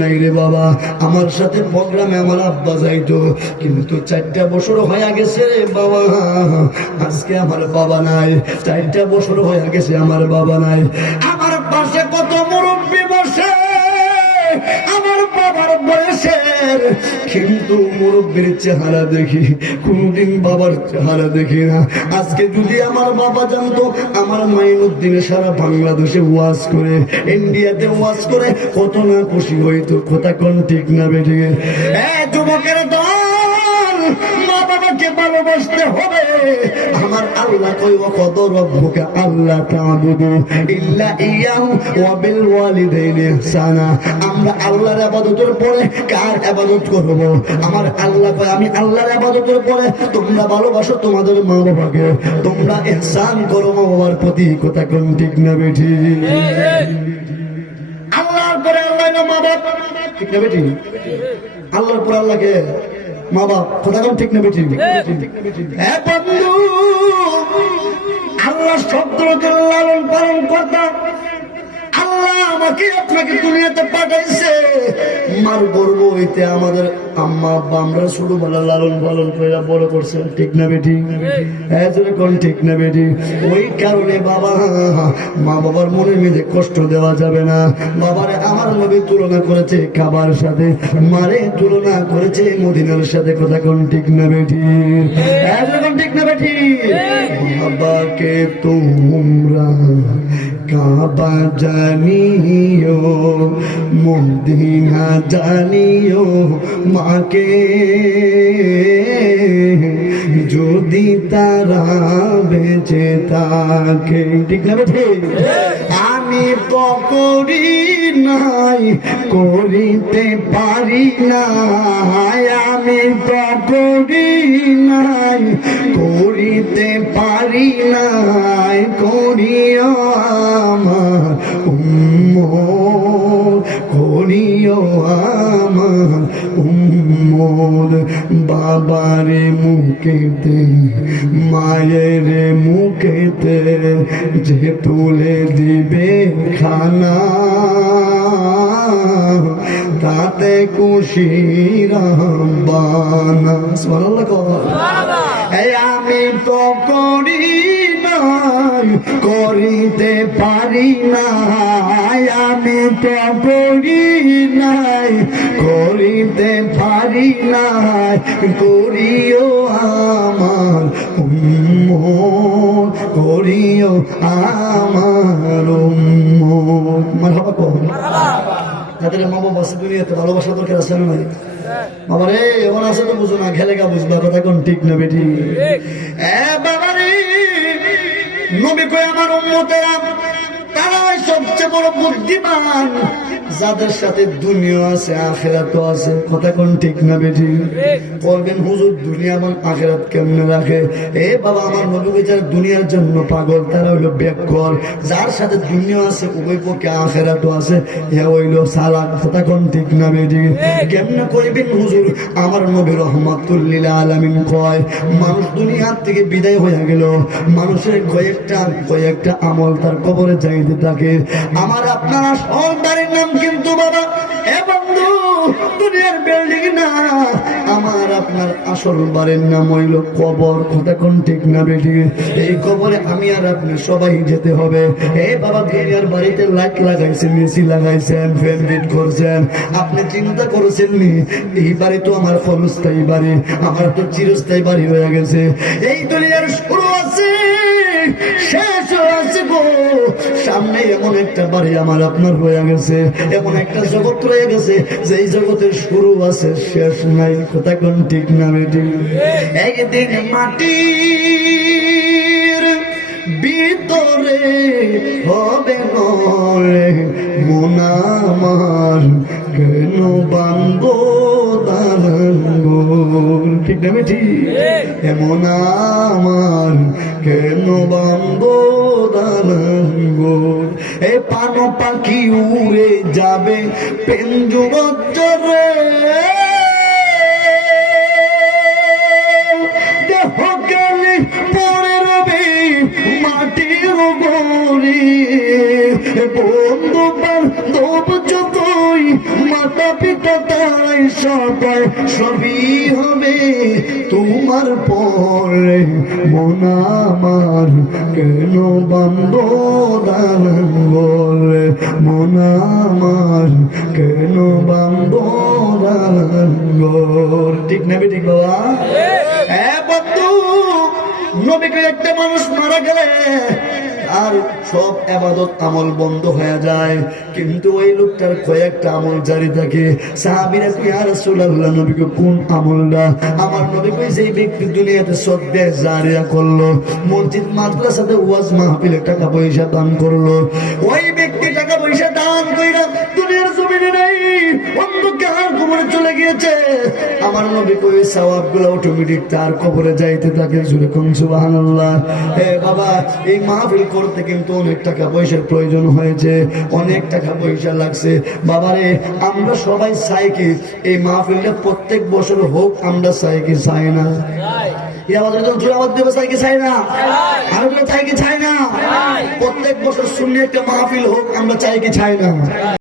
নাই রে বাবা, আমার সাথে প্রোগ্রামে আমার আব্বা যাইতো, কিন্তু 4টা বছর হয়ে গেছে রে বাবা, আজকে আমার বাবা নাই। 4টা বছর হয়ে গেছে আমার বাবা নাই। আমার পাশে কত মুরব্বী বসে আমার বাবার বয়সের, কিন্তু মুরব্বীর চেহারা দেখি, কোনদিন বাবার চেহারা দেখি না। আজকে যদি আমার বাবা জানতো আমার মাইনুদ্দিনে সারা বাংলাদেশে ওয়াজ করে, ইন্ডিয়াতে ওয়াজ করে, কত না খুশি হইতো। কথা কোন ঠিক না বেঠে? যুবকের দল, মা বাবাকে ভালোবাসতে হবে। আমার আল্লাহ কই কত রব্বুকা আল্লাহ তা'বুদু ইল্লা ইয়াহু ওয়া বিল ওয়ালিদাইনি ইহসানা। আমরা আল্লাহর ইবাদতের পরে কার ইবাদত করব? আমার আল্লাহ কই আমি আল্লাহর ইবাদতের পরে তোমরা ভালোবাসো তোমাদের মা বাবাকে, তোমরা ইহসান করো মা বাবার প্রতি। কথা কোন ঠিক না বেঠি? আল্লাহর পরে আল্লাহ না মা বাবা, ঠিক না বেঠি? আল্লাহর পরে আল্লাহকে মা বাপ, কথা কোন ঠিক না বেঠি? হ্যাঁ বন্ধু, আল্লাহ শব্দকে লালন পালন করতাম। আল্লাহ আমাকে আপনাকে দুনিয়াতে পাঠাইছে, মার গর্ব হইতে আমাদের আম্মা আব্বা আমরা ছোটবেলা লালন পালন করে বড় করছেন, ঠিক না বেটি? হ্যাঁ কোন ঠিক না বেটি? ওই কারণে বাবা, মা বাবার মনের মধ্যে কষ্ট দেওয়া যাবে না। বাবারে আমার নবী তুলনা করেছে কাবার সাথে, মারে তুলনা করেছে মদিনার সাথে। কথা কোন ঠিক না বেটি? হ্যাঁ কোন ঠিক না বেটি? বাবাকে তোমরা কাবা জানিও, মদিনা জানিও, মাকে যদি তারা বেঁচে থাকে। ঠিক না বেঠে? আমি তো করি নাই, করিতে পারি নাই, আমি তো করি নাই, করিতে পারি নাই, করিও আমার উম্মত, করিও আমার উম্মত। বাবারে মুখেতে মায়ের মুখেতে যে তুলে দিবে খানা, তাতে খুশি রাব্বানা। সুবহানাল্লাহ কও। আমি তো করি নাই, করিতে পারি নাই, আমি তো করি নাই, করিতে পারি নাই, করিও আমার উম্মত, করিও আমার উম্মত। মারহাবা কও। যাদের মা বাবা আছে দুনিয়াতে, ভালোবাসা দরকার আছে না নাই? বাবা রে এমন আছে তো বুঝো না, খেলে গা বুঝবা। কথা কোন ঠিক না বেটি? বাবা রে, নবী কই আমার উম্মতেরা তারাই সবচেয়ে বড় বুদ্ধিমান, যাদের সাথে দুনিয়া আছে আখিরাতও আছে। কথা কোন ঠিক না বেটি? বলবেন হুজুর দুনিয়া এবং আখিরাত কেমনে রাখে? বাবা, আমার নবী বিচার দুনিয়ার জন্য পাগল, তারা হইলো বেকল। যার সাথে দুনিয়া আছে উভয় পক্ষে আখিরাতও আছে, এ হইলো সালাক। কথা কোন ঠিক না বেটি? কেমনে কইবেন হুজুর? আমার নবী রহমাতুল লিল আলামিন কয়, মানুষ দুনিয়ার থেকে বিদায় হয়ে গেল, মানুষের কয়েকটা আমল তার কবরে যাইতে থাকে। আমার আপনার সন্তানের নাম কিন্তু বাবা, এ বন্ধু, দুনিয়ার বিল্ডিং না, আমার আপনার আসল বাড়ির নাম হইল কবর। কথা কোন ঠিক না বেটি? এই কবরে আমি আর আপনি সবাই যেতে হবে। বাবা, দুনিয়ার বাড়িতে লাইট লাগাইছেন, এসি লাগাইছেন, ফ্যান ফিট করছেন, আপনি চিন্তা করেছেন নি এই বাড়ি তো আমার ক্ষণস্থায়ী বাড়ি, আমার তো চিরস্থায়ী বাড়ি হয়ে গেছে। এই দুনিয়ার শুরু আছে, শেষ আছে গো। সামনে এমন একটা বাড়ি আমার আপনার হয়ে গেছে, এমন একটা জগৎ রয়ে গেছে যেই জগতের শুরু আছে শেষ নাই। কথা কোন ঠিক না বেটি? একদিন মাটির ভিতরে হবে নয় মন আমার, কেন বান্ধব দালান। ঠিক না বেটি? এমন আমার কেন বান্ধব দালান। পান পাখি উড়ে যাবে পেঞ্জরে, দেহ গেলে পরে রবে মাটির গড়ি। বন্ধু বান্ধব যতই মাতা পিতা তারাই সবাই সবই হবে তোমার পরে। মন আমার কেন বান্ধ দালাঙ্গল, মন আমার কেন বান্ধ দালাঙ্গল। ঠিক না ঠিক বাবা? হ্যাঁ বন্ধু, নবীকে একটা মানুষ মারা গেলে আর সব আবাদত আমল বন্ধ হয়ে যায়, কিন্তু ওই লোকটার কয়েকটা আমল জারি থাকে। সাহাবীরা কই ইয়া রাসূলুল্লাহ, নবীকে কোন আমলটা? আমার নবী কই যেই ব্যক্তি দুনিয়াতে সদকা জারিয়া করলো, মসজিদ মাদ্রাসাতে ওয়াজ মাহফিলে টাকা পয়সা দান করলো, ওই ব্যক্তি টাকা পয়সা দান কইরা দুনিয়ার জমিনে নাই, অন্ধকার কবরে চলে গিয়েছে। আমার নবী কই সওয়াবগুলো অটোমেটিক তার কবরে যাইতে থাকে। জোরে কোন সুবহানাল্লাহ। হে বাবা, এই মাহফিল করতে কিন্তু অনেক টাকা পয়সার প্রয়োজন হয়েছে, অনেক টাকা পয়সা লাগছে। বাবারে, আমরা সবাই চাই কি এই মাহফিলটা প্রত্যেক বছর হোক? আমরা চাই কি চাই না? প্রত্যেক বছর সুন্নি একটা মাহফিল হোক, আমরা চাই কি চাই না?